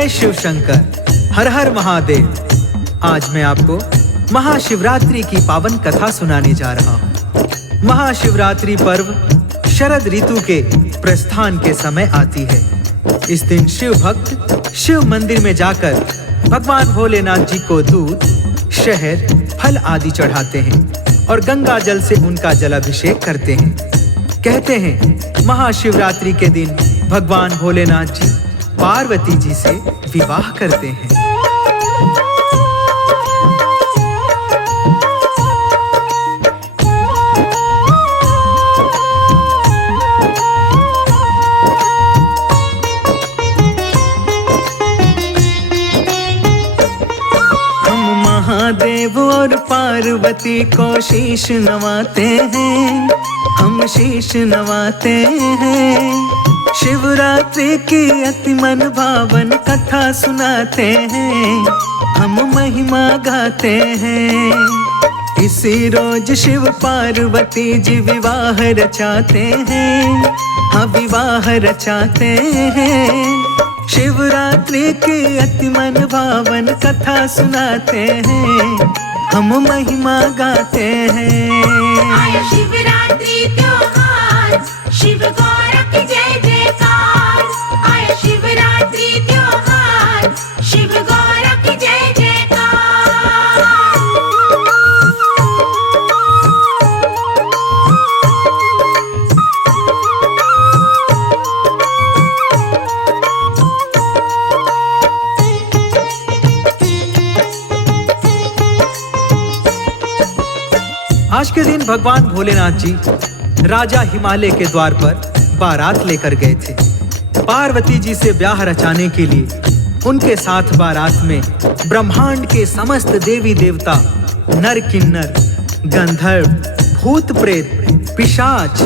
जय शिव शंकर, हर हर महादेव। आज मैं आपको महाशिवरात्रि की पावन कथा सुनाने जा रहा हूँ। महाशिवरात्रि पर्व शरद ऋतु के प्रस्थान के समय आती है। इस दिन शिव भक्त शिव मंदिर में जाकर भगवान भोलेनाथ जी को दूध, शहद, फल आदि चढ़ाते हैं और गंगा जल से उनका जलाभिषेक करते हैं। कहते हैं महाशिवरात्रि के दिन भगवान भोलेनाथ जी पार्वती जी से विवाह करते हैं। हम महादेव और पार्वती को शीश नवाते हैं, हम शीश नवाते हैं। शिवरात्रि की अति मन भावन कथा सुनाते हैं, हम महिमा गाते हैं। इसी रोज शिव पार्वती जी विवाह रचाते हैं, हाँ विवाह रचाते हैं। शिवरात्रि की अति मन भावन कथा सुनाते हैं, हम महिमा गाते हैं। आया शिवरात्रि त्योहार, शिव गौर की जय जयकार। आया शिवरात्रि त्योहार, शिव गौर की जय जयकार। आज के दिन भगवान भोलेनाथ जी राजा हिमालय के द्वार पर बारात लेकर गए थे। पार्वती जी से ब्याह रचाने के लिए उनके साथ बारात में ब्रह्मांड के समस्त देवी देवता, नर किन्नर, गंधर्व, भूत प्रेत, पिशाच,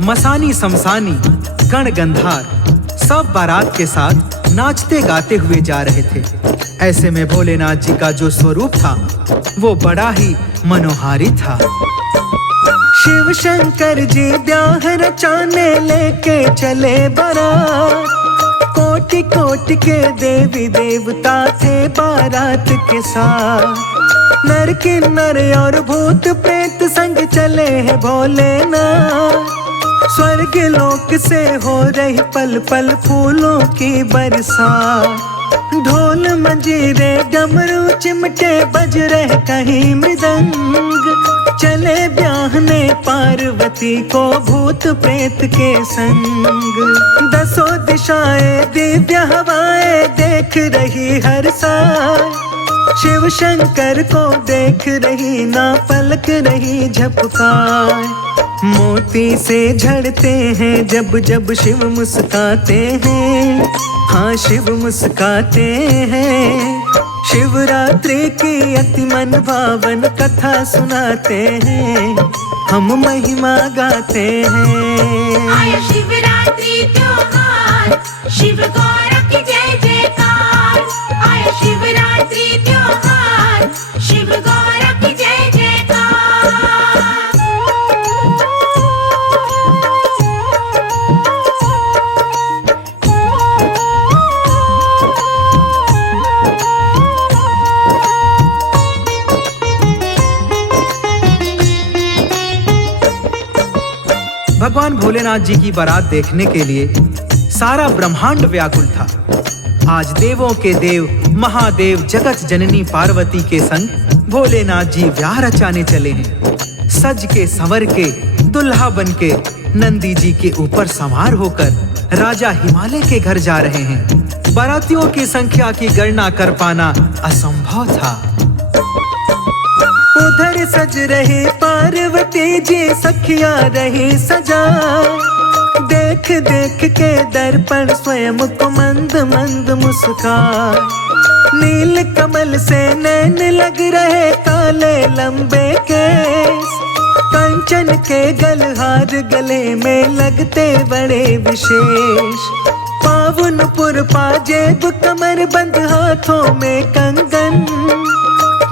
मसानी समसानी, गण गंधार सब बारात के साथ नाचते गाते हुए जा रहे थे। ऐसे में भोलेनाथ जी का जो स्वरूप था वो बड़ा ही मनोहारी था। शिव शंकर जी ब्याह रचाने लेके चले बारात। कोटि कोटि के देवी देवता थे बारात के साथ। नर किन्नर और भूत प्रेत संग चले हैं भोलेनाथ। स्वर्ग लोक से हो रही पल पल फूलों की बरसात। ढोल मंजीरे डमरू चिमटे बज रहे कहीं मृदंग। चले ब्याहने पार्वती को भूत प्रेत के संग। दसों दिशाएं दिव्य हवाएं देख रही हर साल। शिव शंकर को देख रही ना पलक रही झपकार। मोती से झड़ते हैं जब जब शिव मुस्काते हैं, हाँ शिव मुस्काते हैं। शिवरात्रि की अति मन भावन कथा सुनाते हैं, हम महिमा गाते हैं। आया शिवरात्रि त्योहार, शिव गौर की जय जयकार। आया शिवरात्रि त्योहार, शिव गौर की जय जयकार। भगवान भोलेनाथ जी की बारात देखने के लिए सारा ब्रह्मांड व्याकुल था। आज देवों के देव महादेव जगत जननी पार्वती के संग भोलेनाथ जी ब्याह रचाने चले हैं। सज के संवर के दुल्हा बन के नंदी जी के ऊपर सवार होकर राजा हिमालय के घर जा रहे हैं। बारातियों की संख्या की गणना कर पाना असंभव था। उधर सज रहे पार्वती जी सखिया रही सजा। देख देख के दर्पण स्वयं को मंद मंद मुस्कान। नील कमल से नैन लग रहे काले लंबे केस। कंचन के गलहार गले में लगते बड़े विशेष। पावनपुर पाजेब कमर बंद हाथों में कंगन।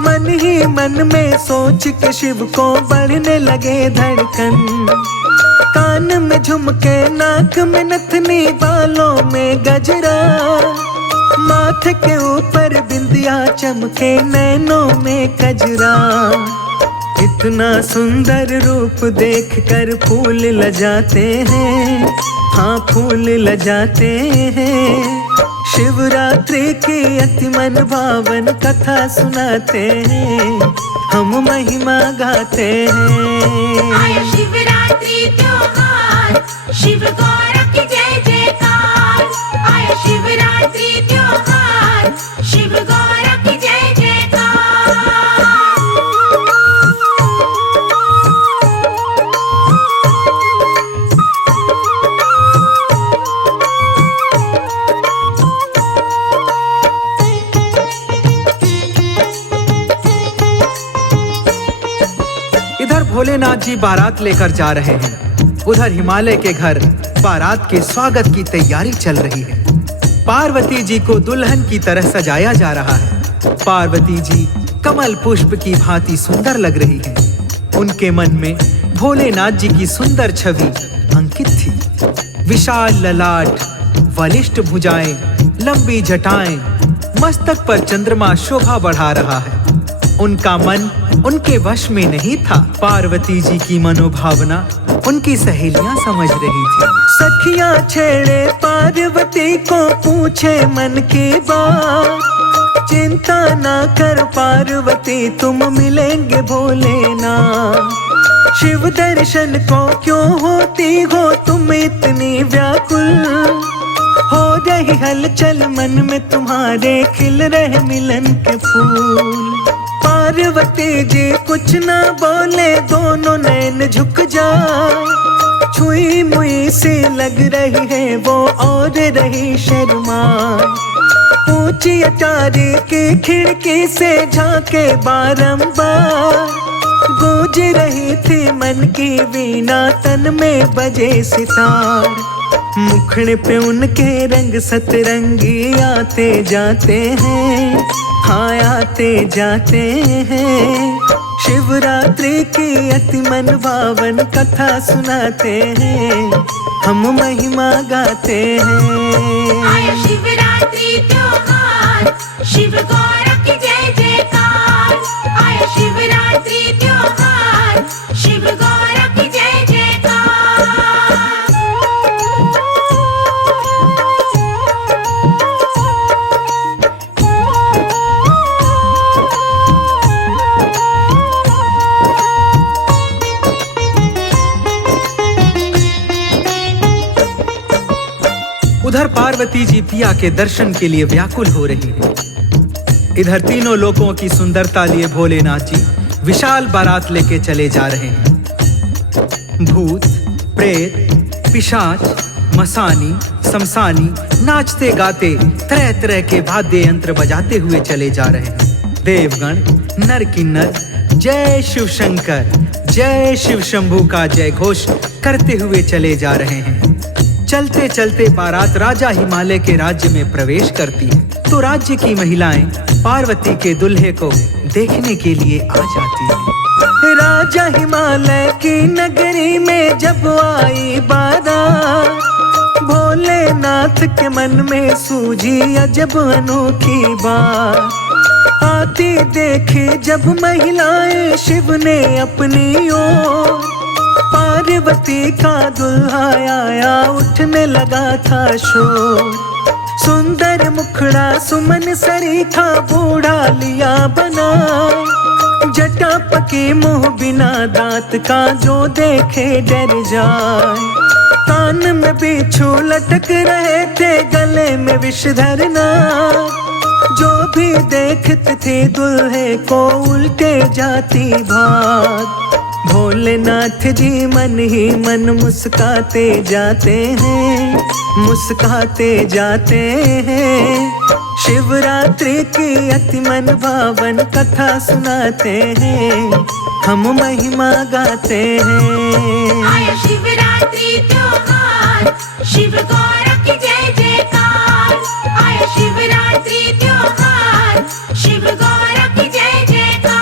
मन ही मन में सोच के शिव को बढ़ने लगे धड़कन। कान में झुमके, नाक में नथनी, बालों में गजरा। माथे के ऊपर बिंदिया चमके, नैनों में कजरा। इतना सुंदर रूप देख कर फूल लजाते हैं, हाँ फूल लजाते हैं। शिवरात्रि की अति मन भावन कथा सुनाते हैं, हम महिमा गाते हैं। आया शिवरात्रि त्योहार, शिव गौर की जय जयकार। आया शिवरात्रि त्योहार, शिव गौर की जय जयकार। इधर भोलेनाथ जी बारात लेकर जा रहे हैं, उधर हिमालय के घर बारात के स्वागत की तैयारी चल रही है। पार्वती जी को दुल्हन की तरह सजाया जा रहा है। पार्वती जी कमल पुष्प की भांति सुंदर लग रही है। उनके मन में भोलेनाथ जी की सुंदर छवि अंकित थी। विशाल ललाट, बलिष्ठ भुजाएं, लंबी जटाएं, मस्तक पर चंद्रमा शोभा बढ़ा रहा है। उनका मन उनके वश में नहीं था। पार्वती जी की मनोभावना उनकी सहेलियां समझ रही थी। सखियां छेड़े पार्वती को, पूछे मन की बात। चिंता ना कर पार्वती, तुम मिलेंगे भोलेनाथ। शिव दर्शन को क्यों होती हो तुम इतनी व्याकुल। हो रही हलचल मन में तुम्हारे, खिल रहे मिलन के फूल। पार्वती जी कुछ ना बोले, दोनों नैन झुक जाए। छुई मुई सी लग रही है वो, और रही शर्माए। ऊंची अटारी की खिड़की से झांके बारंबार। गूंज रही थी मन की वीणा, तन में बजे सितार। मुखड़े पे उनके रंग सतरंगी आते जाते हैं, हाँ आते जाते हैं। शिवरात्रि की अति मन भावन कथा सुनाते हैं, हम महिमा गाते हैं। आया शिवरात्रि त्योहार, शिव गौर की जय जयकार। आया शिवरात्रि त्योहार, शिव गौर की जय जयकार। उधर पार्वती जी पिया के दर्शन के लिए व्याकुल हो रही है। इधर तीनों लोकों की सुंदरता लिए भोलेनाथ जी विशाल बारात लेके चले जा रहे हैं। भूत, प्रेत, पिशाच, मसानी, शमशानी नाचते गाते तरह तरह के वाद्य यंत्र बजाते हुए चले जा रहे हैं। देवगण, नर किन्नर जय शिव शंकर, जय शिव शंभू का जय घोष करते हुए चले जा रहे हैं। चलते चलते बारात राजा हिमालय के राज्य में प्रवेश करती है, तो राज्य की महिलाएं पार्वती के दुल्हे को देखने के लिए आ जाती हैं। राजा हिमालय की नगरी में जब आई बारात, भोलेनाथ के मन में सूझी अजब अनोखी बात। आती देखी जब महिलाएं शिव ने अपनी ओर, पार्वती का दुल्हा आया उठने लगा था शोर। सुंदर मुखड़ा सुमन सरीखा बूढ़ा लिया बना, जटा पकी मुंह बिना दांत का जो देखे डर जाए। कान में बिच्छू लटक रहे थे, गले में विषधर नाग, जो भी देखते थे दुल्हे को उल्टे जाती भाग। भोलेनाथ जी मन ही मन मुस्काते जाते हैं, मुस्काते जाते हैं। शिवरात्रि की अति मन भावन कथा सुनाते हैं, हम महिमा गाते हैं। आया शिवरात्रि त्योहार, शिव गौर की जय जयकार। आया शिवरात्रि त्योहार, शिव गौर की जय जयकार।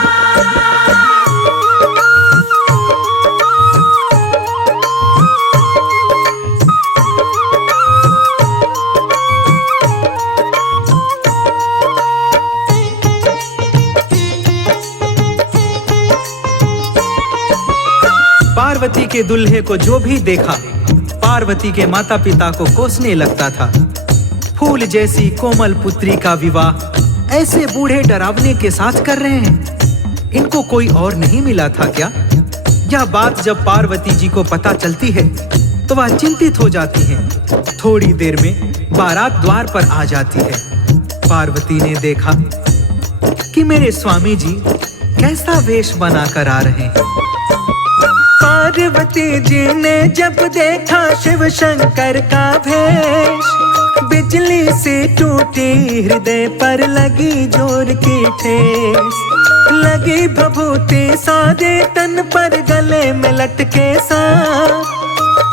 पार्वती के दुल्हे को जो भी देखा पार्वती के माता पिता को कोसने लगता था। फूल जैसी कोमल पुत्री का विवाह ऐसे बूढ़े डरावने के साथ कर रहे हैं। इनको कोई और नहीं मिला था क्या? यह बात जब पार्वती जी को पता चलती है तो वह चिंतित हो जाती हैं। थोड़ी देर में बारात द्वार पर आ जाती है। पार्वती ने देखा कि मेरे स्वामी जी कैसा वेश बनाकर आ रहे हैं। पार्वती जी ने जब देखा शिव शंकर का भेष, बिजली सी टूटी हृदय पर लगी जोर की ठेस। लगी भभूति सारे तन पर गले में लटके सांप।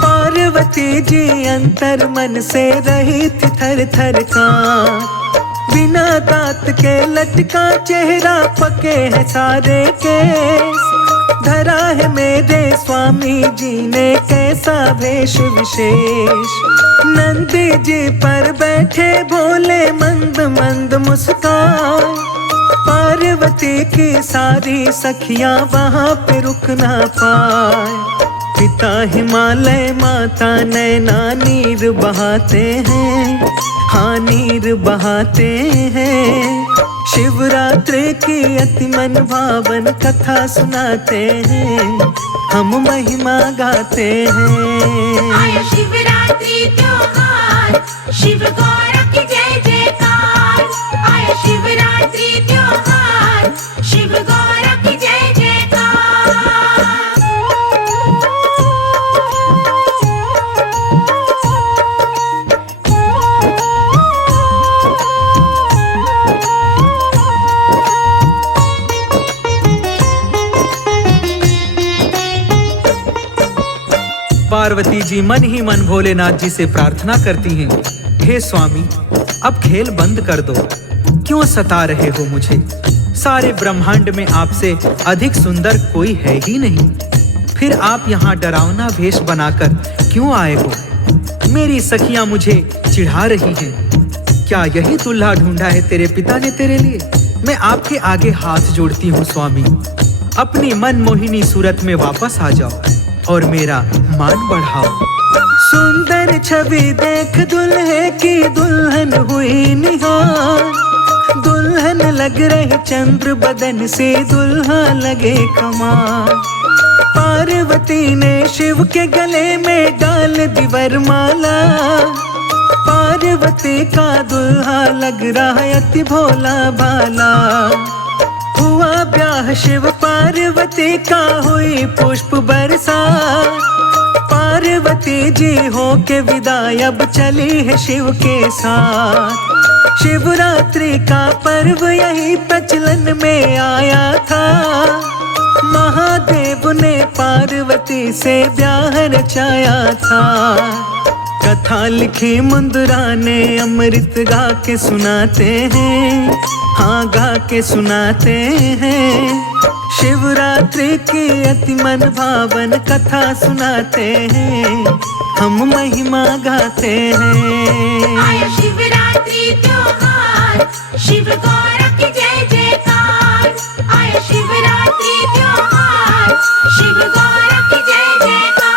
पार्वती जी अंतर मन से रही थी थर थर कांप। बिना दांत के लटका चेहरा, पके हैं सारे केस। धरा है मेरे स्वामी जी ने कैसा भेष विशेष। नंदी जी पर बैठे भोले मंद मंद मुस्कान। पार्वती की सारी सखियां वहां पे रुक ना पाए। पिता हिमालय माता नैना नीर बहाते हैं, हाँ नीर बहाते हैं। शिवरात्रि की अति मन भावन कथा सुनाते हैं, हम महिमा गाते हैं। आया शिवरात्रि त्योहार, शिव गौर की जय जयकार। आया शिवरात्रि त्योहार, शिव गौर की जय जयकार। पार्वती जी मन ही मन भोलेनाथ जी से प्रार्थना करती हैं, हे स्वामी अब खेल बंद कर दो। क्यों सता रहे हो मुझे? सारे ब्रह्मांड में आपसे अधिक सुंदर कोई है ही नहीं। फिर आप यहाँ डरावना वेश बनाकर क्यों आए हो? मेरी सखियां मुझे चिढ़ा रही हैं। क्या यही दूल्हा ढूंढा है तेरे पिता ने तेरे लिए? मैं आपके आगे हाथ जोड़ती हूँ स्वामी, अपनी मनमोहिनी सूरत में वापस आ जाओ और मेरा मान बढ़ाओ। सुंदर छवि देख दुल्हे की दुल्हन हुई निहार। दुल्हन लग रही चंद्र बदन से दुल्हा लगे कमाल। पार्वती ने शिव के गले में डाल दी वरमाला। पार्वती का दुल्हा लग रहा है अति भोला भाला। हुआ ब्याह शिव पार्वती का, हुई पुष्प बरसात। पार्वती जी हो के विदाई अब चली है शिव के साथ। शिवरात्रि का पर्व यही प्रचलन में आया था। महादेव ने पार्वती से ब्याह रचाया था। कथा लिखी मुंदरा ने अमृत गा के सुनाते हैं, हाँ गा के सुनाते हैं। शिवरात्रि की अति मन भावन कथा सुनाते हैं, हम महिमा गाते हैं। आया शिवरात्रि त्योहार, शिव गौर की जय जयकार। आया शिवरात्रि त्योहार, शिव गौर की जय जयकार।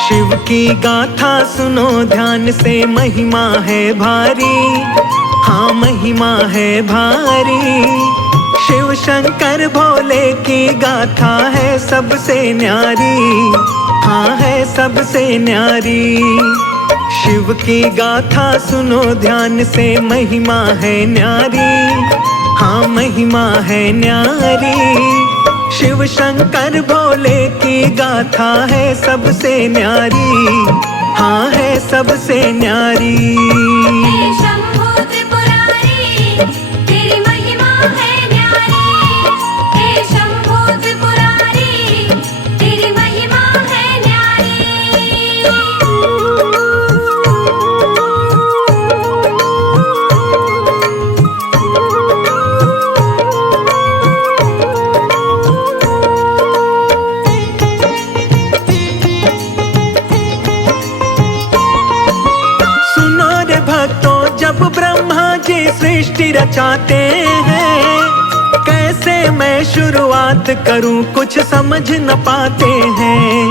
शिव की गाथा सुनो ध्यान से, महिमा है भारी, हाँ महिमा है भारी। शिव शंकर भोले की गाथा है सबसे न्यारी, हाँ है सबसे न्यारी। शिव की गाथा सुनो ध्यान से, महिमा है न्यारी, हाँ महिमा है न्यारी। शिव शंकर भोले की गाथा है सबसे न्यारी, हाँ है सबसे न्यारी। हे शंभो त्रिपुरारी, तेरी महिमा है न्यारी। हे शंभो त्रिपुरारी, तेरी महिमा है न्यारी। जी सृष्टि रचाते हैं, कैसे मैं शुरुआत करूं कुछ समझ न पाते हैं।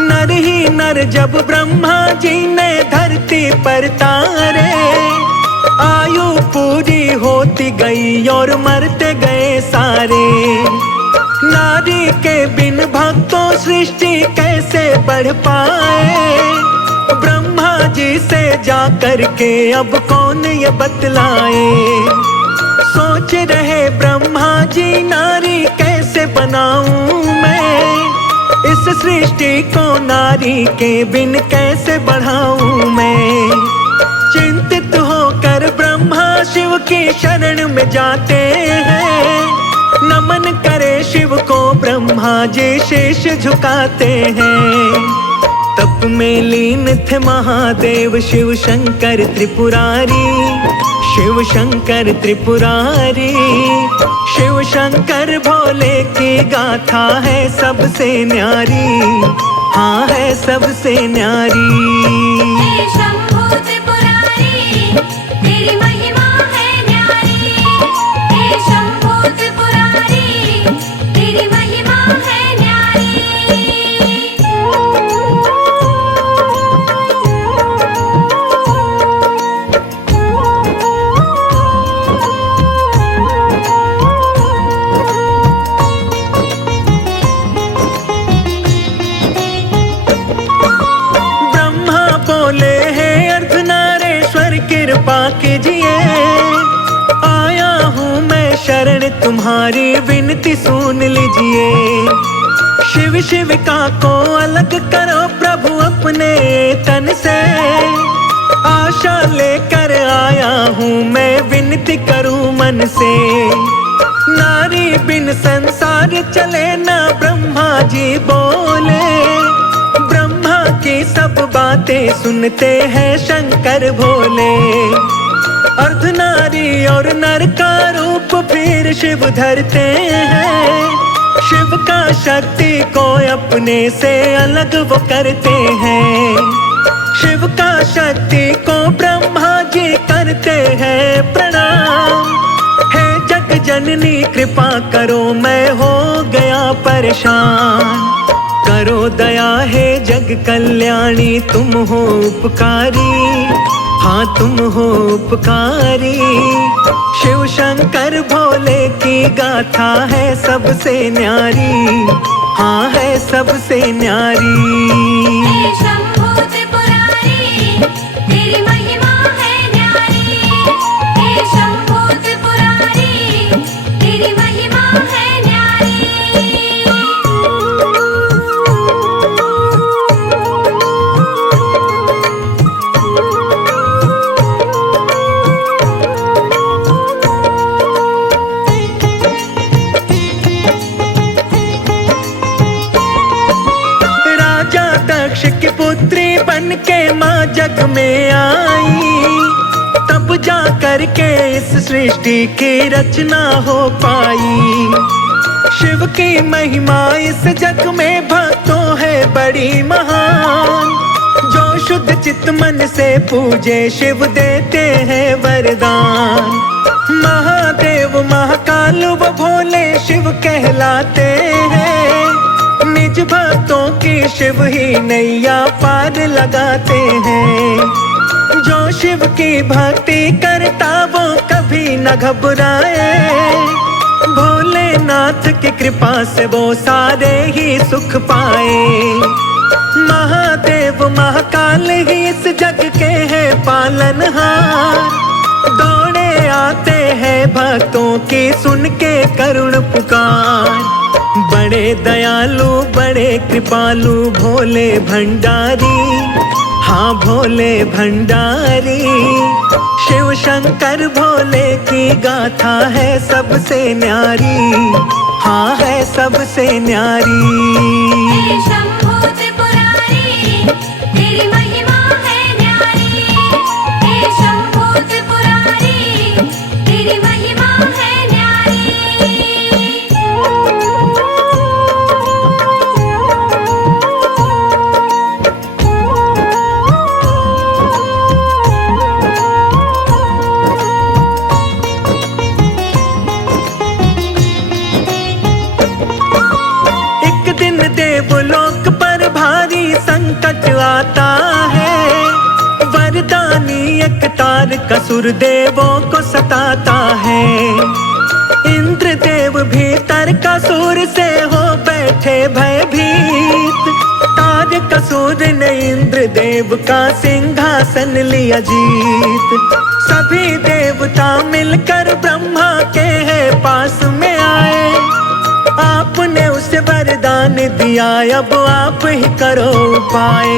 नर ही नर जब ब्रह्मा जी ने धरती पर तारे, आयु पूरी होती गई और मरते गए सारे। नारी के बिन भक्तों सृष्टि कैसे बढ़ पाए, ब्रह्मा जी से जा कर के अब कौन ये बतलाए। सोच रहे ब्रह्मा जी नारी कैसे बनाऊं मैं, इस सृष्टि को नारी के बिन कैसे बढ़ाऊं मैं। चिंतित होकर ब्रह्मा शिव की शरण में जाते हैं, नमन करे शिव को ब्रह्मा जी शीश झुकाते हैं। तप में लीन थे महादेव शिव शंकर त्रिपुरारी, शिव शंकर त्रिपुरारी। शिव शंकर भोले की गाथा है सबसे न्यारी, हाँ है सबसे न्यारी। हे शंभू त्रिपुरारी, तेरी महिमा है न्यारी। हे शंभू त्रिपुरारी, तेरी महिमा है न्यारी। बोले हे अर्धनारेश्वर कृपा कीजिए, आया हूँ मैं शरण तुम्हारी विनती सुन लीजिए। शिव शिविका को अलग करो प्रभु अपने तन से, आशा लेकर आया हूँ मैं विनती करूँ मन से। नारी बिन संसार चले ना ब्रह्मा जी बोले, की सब बातें सुनते हैं शंकर भोले। अर्धनारी और नर का रूप फिर शिव धरते हैं, शिव का शक्ति को अपने से अलग वो करते हैं। शिव का शक्ति को ब्रह्मा जी करते हैं प्रणाम। हे जग जननी कृपा करो मैं हो गया परेशान, करो दया है जग कल्याणी तुम हो उपकारी, हाँ तुम हो उपकारी। शिव शंकर भोले की गाथा है सबसे न्यारी, हाँ है सबसे न्यारी। हे शंभू त्रिपुरारी, तेरी महिमा है न्यारी। हे शंभू त्रिपुरारी, तेरी महिमा है न्यारी। की पुत्री बन के माँ जग में आई, तब जा कर के इस सृष्टि की रचना हो पाई। शिव की महिमा इस जग में भक्तों है बड़ी महान, जो शुद्ध चित्त मन से पूजे शिव देते हैं वरदान। महादेव महाकाल व भोले शिव कहलाते हैं, निज भक्तों की शिव ही नैया पार लगाते हैं। जो शिव की भक्ति करता वो कभी न घबराए, भोलेनाथ की कृपा से वो सारे ही सुख पाए। महादेव महाकाल ही इस जग के हैं पालनहार, दौड़े आते हैं भक्तों की सुन के करुण पुकार। बड़े दयालु बड़े कृपालु भोले भंडारी, हाँ भोले भंडारी। शिव शंकर भोले की गाथा है सबसे न्यारी, हाँ है सबसे न्यारी। हे शंभू त्रिपुरारी, तेरी महिमा है न्यारी। हे शंभू त्रिपुरारी, तेरी महिमा है न्यारी। कसुर देवों को सताता है। इंद्रदेव भीतर कसुर से हो बैठे भयभीत। तारकासुर ने इंद्रदेव का सिंहासन लिया जीत। सभी देवता मिलकर ब्रह्मा के पास में आए। आपने उसे वरदान दिया, अब आप ही करो उपाय।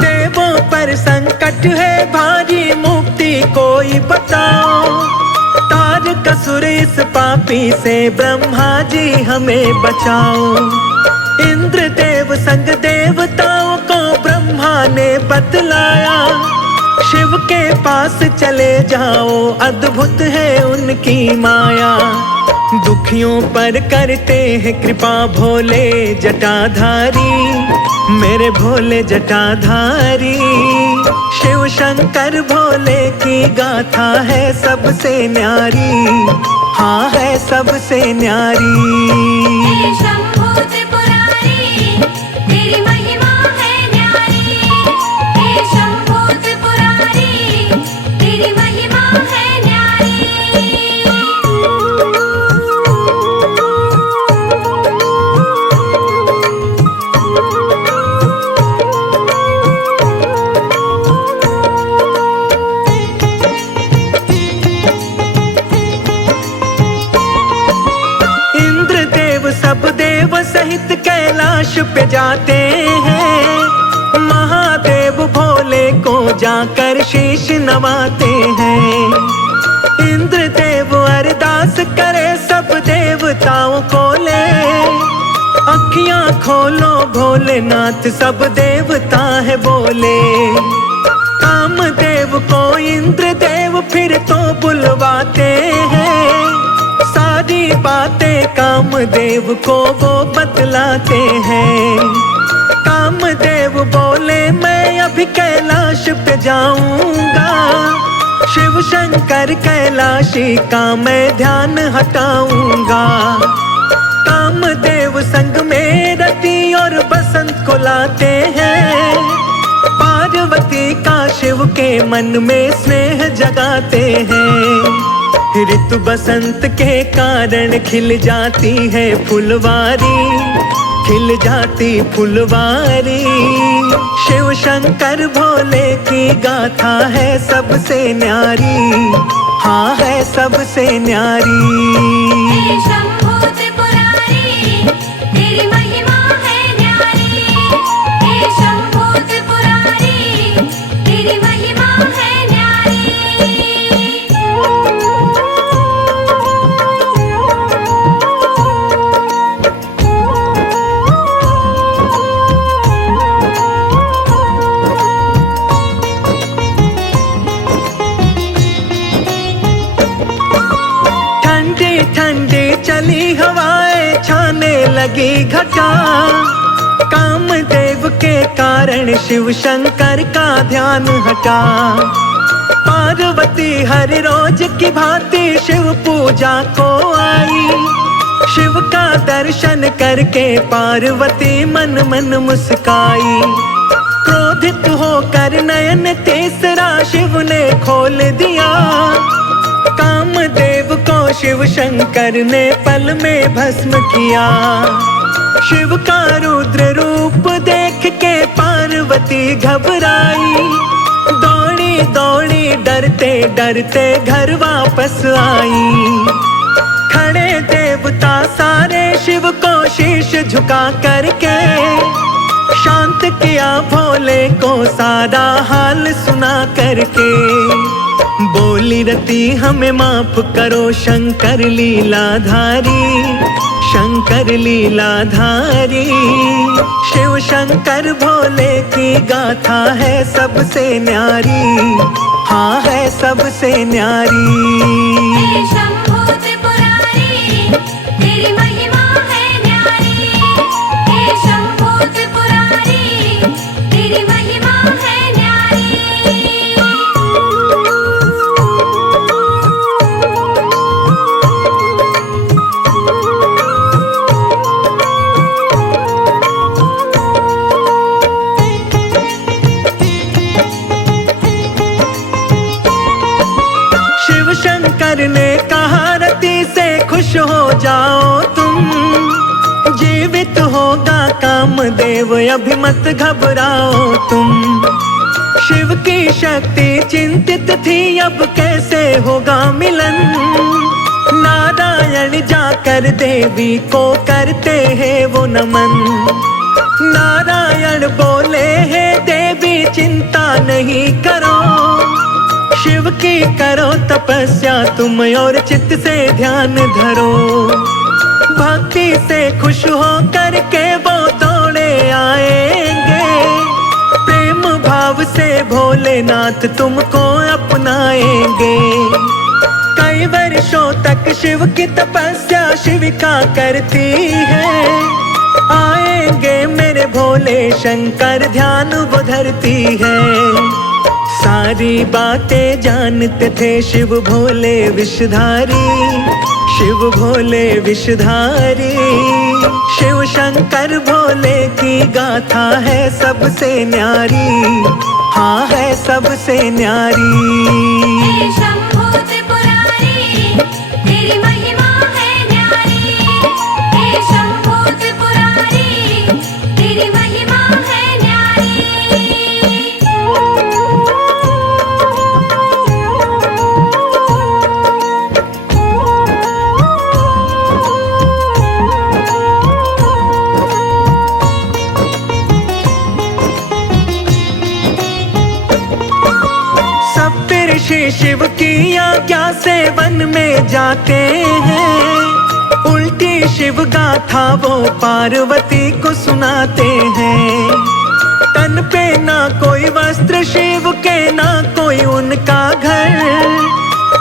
देवों पर संकट है भारी, मुक्ति कोई बताओ। तारकासुर इस पापी से ब्रह्मा जी हमें बचाओ। इंद्रदेव संग देवताओं को ब्रह्मा ने बतलाया। शिव के पास चले जाओ, अद्भुत है उनकी माया। दुखियों पर करते हैं कृपा भोले जटाधारी, मेरे भोले जटाधारी। शिव शंकर भोले की गाथा है सबसे न्यारी, हाँ है सबसे न्यारी। हे शंभू त्रिपुरारी, तेरी महिमा है न्यारी। हे शंभू त्रिपुरारी, तेरी महिमा है न्यारी। सब देव सहित कैलाश पे जाते हैं। महादेव भोले को जाकर शीश नवाते हैं। इंद्रदेव अरदास करे सब देवताओं को ले। अखियां खोलो भोलेनाथ, सब देवता है बोले। कामदेव को इंद्रदेव फिर तो बुलवाते हैं। सारी बातें कामदेव को वो बतलाते हैं। कामदेव बोले मैं अभी कैलाश पे जाऊंगा। शिव शंकर कैलाशी का मैं ध्यान हटाऊंगा। कामदेव संग में रति और बसंत को लाते हैं। पार्वती का शिव के मन में स्नेह जगाते हैं। ऋतु बसंत के कारण खिल जाती है फुलवारी, खिल जाती फुलवारी। शिव शंकर भोले की गाथा है सबसे न्यारी, हाँ है सबसे न्यारी। हे शंभू त्रिपुरारी, तेरी महिमा है न्यारी। हे शंभू त्रिपुरारी, तेरी महिमा है न्यारी। ठंडी चली हवाएं, छाने लगी घटा। कामदेव के कारण शिव शंकर का ध्यान हटा। पार्वती हर रोज की भांति शिव पूजा को आई। शिव का दर्शन करके पार्वती मन मन मुस्काई। क्रोधित होकर नयन तीसरा शिव ने खोल दिया। कामदेव को शिव शंकर ने पल में भस्म किया। शिव का रुद्र रूप देख के पार्वती घबराई। दौड़ी दौड़ी डरते डरते घर वापस आई। खड़े देवता सारे शिव को शीश झुका करके शांत किया भोले को सारा हाल सुना करके। बोली रति हमें माफ करो शंकर लीलाधारी, शंकर लीलाधारी। शिव शंकर भोले की गाथा है सबसे न्यारी, हाँ है सबसे न्यारी। हे शंभू त्रिपुरारी, तेरी महिमा है न्यारी। हे शंभू त्रिपुरारी, तेरी महिमा है न्यारी। शंकर ने कहा रति से खुश हो जाओ तुम, जीवित होगा कामदेव अभी मत घबराओ तुम। शिव की शक्ति चिंतित थी अब कैसे होगा मिलन, नारायण जाकर देवी को करते हैं वो नमन। नारायण बोले हैं देवी चिंता नहीं करो, शिव की करो तपस्या तुम और चित्त से ध्यान धरो। भक्ति से खुश हो करके वो दौड़े आएंगे, प्रेम भाव से भोलेनाथ तुमको अपनाएंगे। कई वर्षों तक शिव की तपस्या शिविका करती है, आएंगे मेरे भोले शंकर ध्यान वो धरती है। सारी बातें जानते थे शिव भोले विषधारी, शिव भोले विषधारी। शिव शंकर भोले की गाथा है सबसे न्यारी, हाँ है सबसे न्यारी। हे शंभो त्रिपुरारी, तेरी महिमा है न्यारी। हे शंभो त्रिपुरारी, तेरी महिमा है न्यारी। ऋषि शिव की आज्ञा से वन में जाते हैं, उल्टी शिव गाथा वो पार्वती को सुनाते हैं। तन पे ना कोई वस्त्र शिव के, ना कोई उनका घर,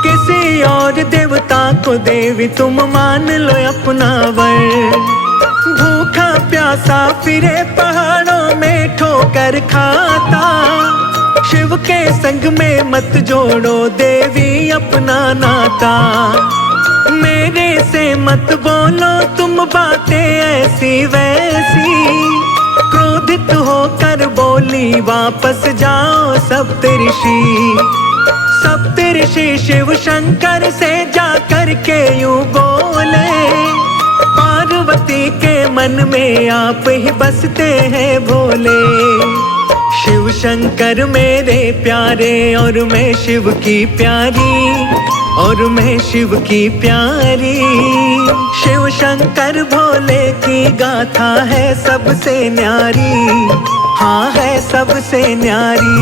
किसी और देवता को देवी तुम मान लो अपना वर। भूखा प्यासा फिरे पहाड़ों में ठोकर खाता, शिव के संग में मत जोड़ो देवी अपना नाता। मेरे से मत बोलो तुम बातें ऐसी वैसी, क्रोधित होकर बोली वापस जाओ सप्तऋषि। सप्तऋषि शिव शंकर से जाकर के यूं बोले, पार्वती के मन में आप ही बसते हैं भोले। शिव शंकर मेरे प्यारे और मैं शिव की प्यारी, और मैं शिव की प्यारी। शिव शंकर भोले की गाथा है सबसे न्यारी, हाँ है सबसे न्यारी।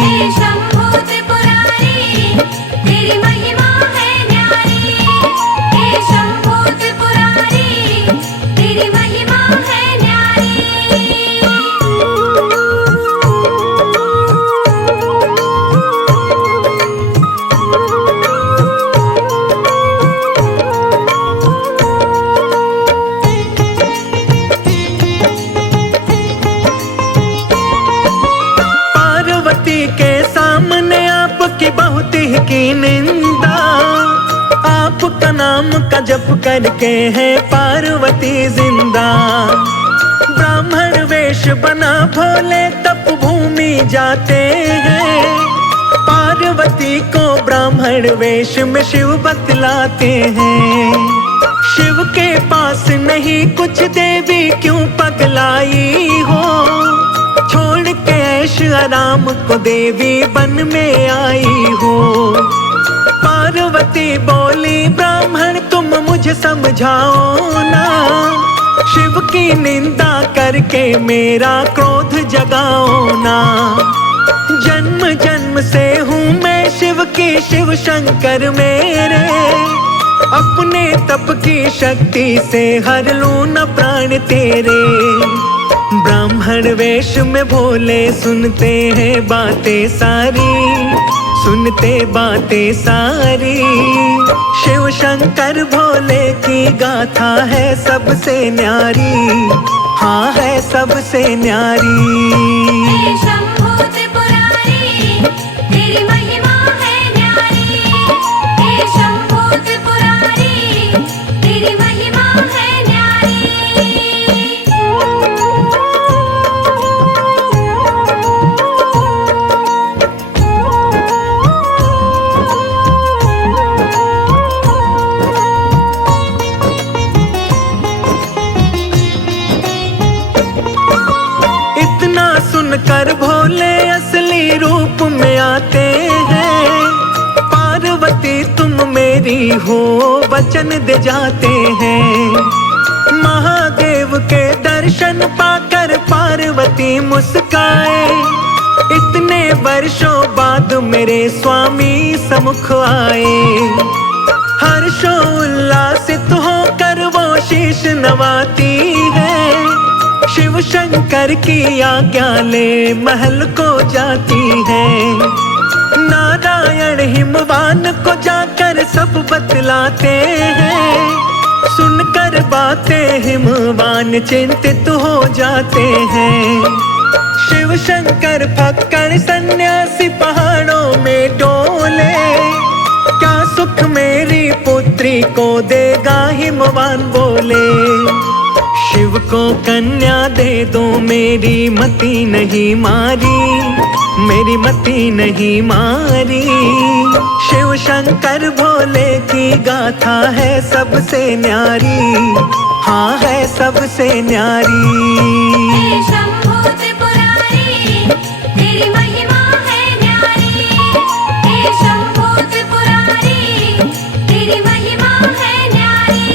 हे शंभो त्रिपुरारी, तेरी महिमा है न्यारी। हे शंभो त्रिपुरारी, तेरी महिमा है न्यारी। के सामने आपकी बहुत ही की निंदा, आपका नाम का जप करके है पार्वती जिंदा। ब्राह्मण वेश बना भोले तप भूमि जाते हैं, पार्वती को ब्राह्मण वेश में शिव बतलाते हैं। शिव के पास नहीं कुछ देवी क्यों पगलाई हो, छोड़ के ऐश आराम को देवी बन में आई हो। पार्वती बोली ब्राह्मण तुम मुझे समझाओ ना, शिव की निंदा करके मेरा क्रोध जगाओ ना। जन्म जन्म से हूँ मैं शिव की, शिव शंकर मेरे, अपने तप की शक्ति से हर लूं न प्राण तेरे। ब्राह्मण वेश में भोले सुनते हैं बातें सारी, सुनते बातें सारी। शिव शंकर भोले की गाथा है सबसे न्यारी, हाँ है सबसे न्यारी। हे शंभो त्रिपुरारी, तेरी महिमा है न्यारी। हे शंभो त्रिपुरारी, तेरी महिमा है न्यारी। मेरी हो वचन दे जाते हैं। महादेव के दर्शन पाकर पार्वती मुस्काए, इतने वर्षों बाद मेरे स्वामी सम्मुख आए। हर्षोल्लासित होकर वो शीश नवाती है, शिव शंकर की आज्ञा ले महल को जाती है। नारायण हिमवान को जाकर सब बतलाते हैं, सुनकर बातें हिमवान चिंतित हो जाते हैं। शिव शंकर फक्कड़ सन्यासी पहाड़ों में डोले, क्या सुख मेरी पुत्री को देगा हिमवान बोले। शिव को कन्या दे दो मेरी मति नहीं मारी, मेरी मति नहीं मारी। शिव शंकर भोले की गाथा है सबसे न्यारी, हाँ है सबसे न्यारी। हे शंभू त्रिपुरारी, तेरी महिमा है न्यारी। हे शंभू त्रिपुरारी, तेरी महिमा है न्यारी।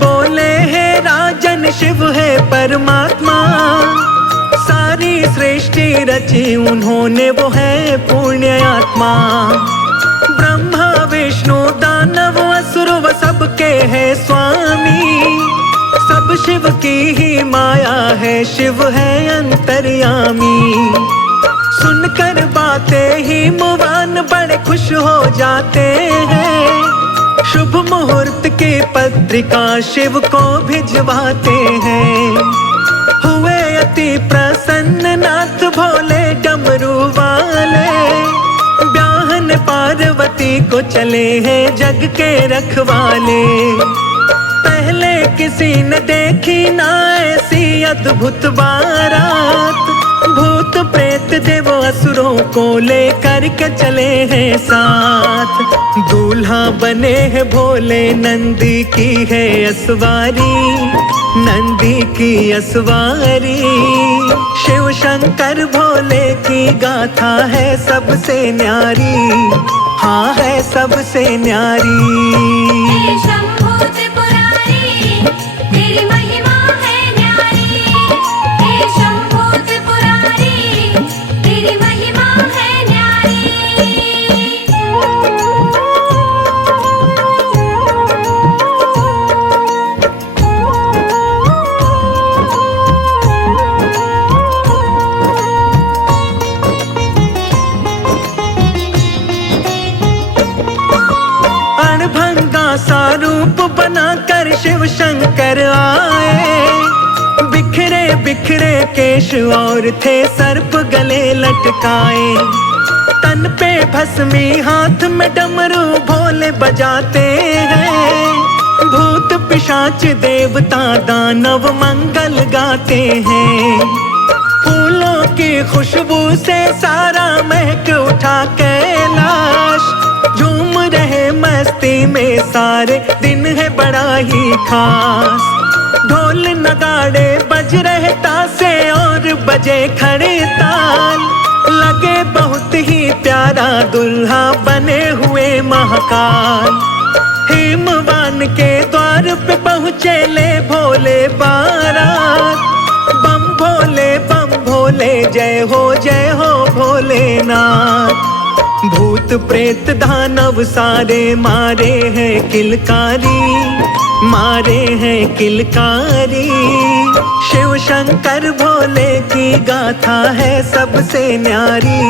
बोले है राजन शिव है परमात्मा, सारी सृष्टि रची उन्होंने वो है पुण्य आत्मा। ब्रह्मा विष्णु दानव असुर व सबके है स्वामी, सब शिव की ही माया है, शिव है अंतर्यामी। सुनकर बातें ही हिमवान बड़े खुश हो जाते हैं, शुभ मुहूर्त की पत्रिका शिव को भिजवाते हैं। हुए अति प्रसन्न नाथ भोले डमरू वाले, ब्याहन पार्वती को चले हैं जग के रखवाले। पहले किसी ने देखी ना ऐसी अद्भुत बारात, भूत प्रेत देव असुरों को लेकर के चले हैं साथ। दूल्हा बने हैं भोले नंदी की है असवारी, नंदी की असवारी। शिव शंकर भोले की गाथा है सबसे न्यारी, हाँ है सबसे न्यारी। हे शंभू त्रिपुरारी, तेरी महिमा है न्यारी। हे शंभू त्रिपुरारी, तेरी महिमा है न्यारी। अणभंगा सा रूप बनाकर शिव शंकर आए, बिखरे बिखरे केश और थे सर्प गले लटकाए। तन पे भस्मी हाथ में डमरू भोले बजाते हैं, भूत पिशाच देवता दानव मंगल गाते हैं। फूलों की खुशबू से सारा महक उठा कैलाश, झूम रहे मस्ती में सारे दिन है बड़ा ही खास। ढोल नगाड़े बज रहे तासे और बजे खड़े ताल, लगे बहुत ही प्यारा दुल्हा बने हुए महाकाल। हिमवान के द्वार पे पहुँचे ले भोले बारात, बम भोले जय हो भोलेनाथ। भूत प्रेत दानव सारे मारे हैं किलकारी, मारे हैं किलकारी। शिव शंकर भोले की गाथा है सबसे न्यारी,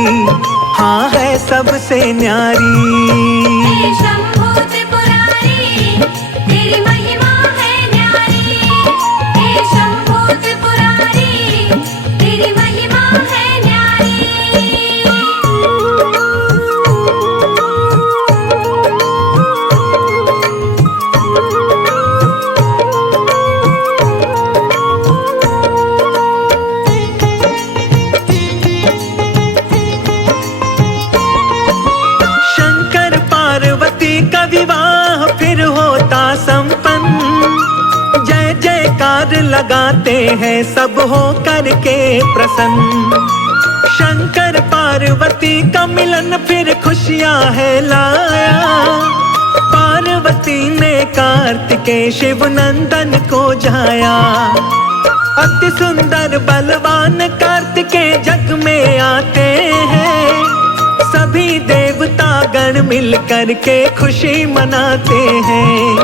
हाँ है सबसे न्यारी। हे शंभू त्रिपुरारी, तेरी महिमा है न्यारी। हे शंभू त्रिपुरारी, तेरी महिमा है न्यारी। लगाते हैं सब हो करके प्रसन्न। शंकर पार्वती का मिलन फिर खुशियां है लाया। पार्वती ने कार्तिकेय शिव नंदन को जाया। अति सुंदर बलवान कार्तिकेय जग में आते हैं। सभी देवता गण मिल कर के खुशी मनाते हैं।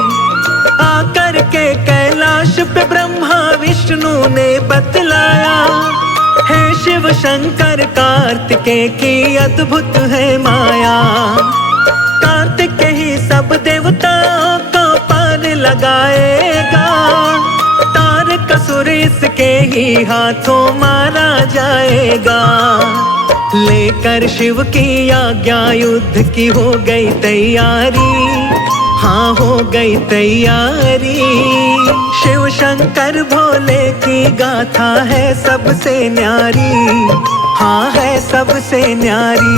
आकर के कैलाश पे ब्रह्मा विष्णु ने बतलाया, हे शिव शंकर कार्तिकेय की अद्भुत है माया। कार्तिकेय ही सब देवताओं को पार लगाएगा। तारकासुर इसके ही हाथों मारा जाएगा। लेकर शिव की आज्ञा युद्ध की हो गई तैयारी। हाँ हो गई तैयारी। शिव शंकर भोले की गाथा है सबसे न्यारी। हाँ है सबसे न्यारी।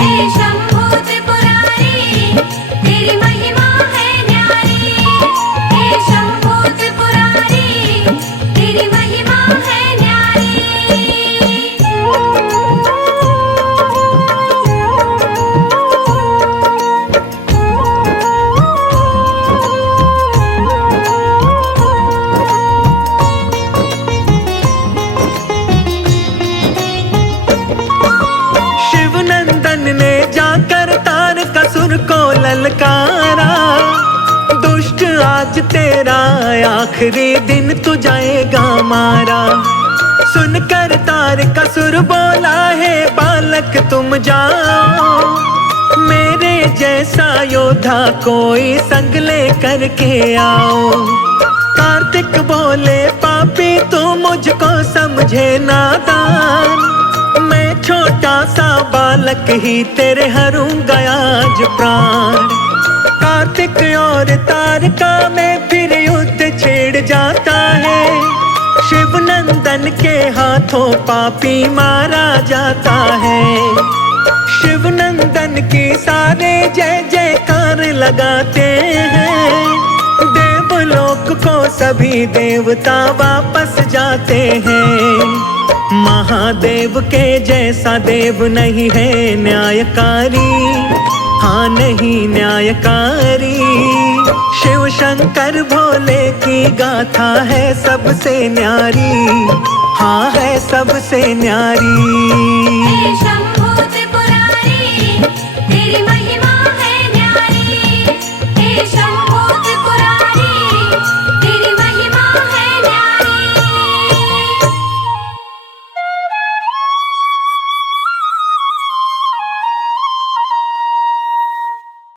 हे शंभू त्रिपुरारी, तेरी महिमा है न्यारी। हे शंभू त्रिपुरारी, तेरी महिमा है न्यारी। तारकासुर को ललकारा, दुष्ट आज तेरा आखिरी दिन तू जाएगा मारा। सुनकर तारकासुर बोला, है बालक तुम जाओ। मेरे जैसा योद्धा कोई संग ले करके आओ। कार्तिक बोले, पापी तू मुझको समझे नादान। मैं छोटा सा बालक ही तेरे हरूंगा आज प्राण। कार्तिक और तारका में फिर युद्ध छिड़ जाता है। शिव नंदन के हाथों पापी मारा जाता है। शिव नंदन की सारे जय जयकार लगाते हैं। देवलोक को सभी देवता वापस जाते हैं। महादेव के जैसा देव नहीं है न्यायकारी। हाँ नहीं न्यायकारी। शिव शंकर भोले की गाथा है सबसे न्यारी। हाँ है सबसे न्यारी। हे शंभू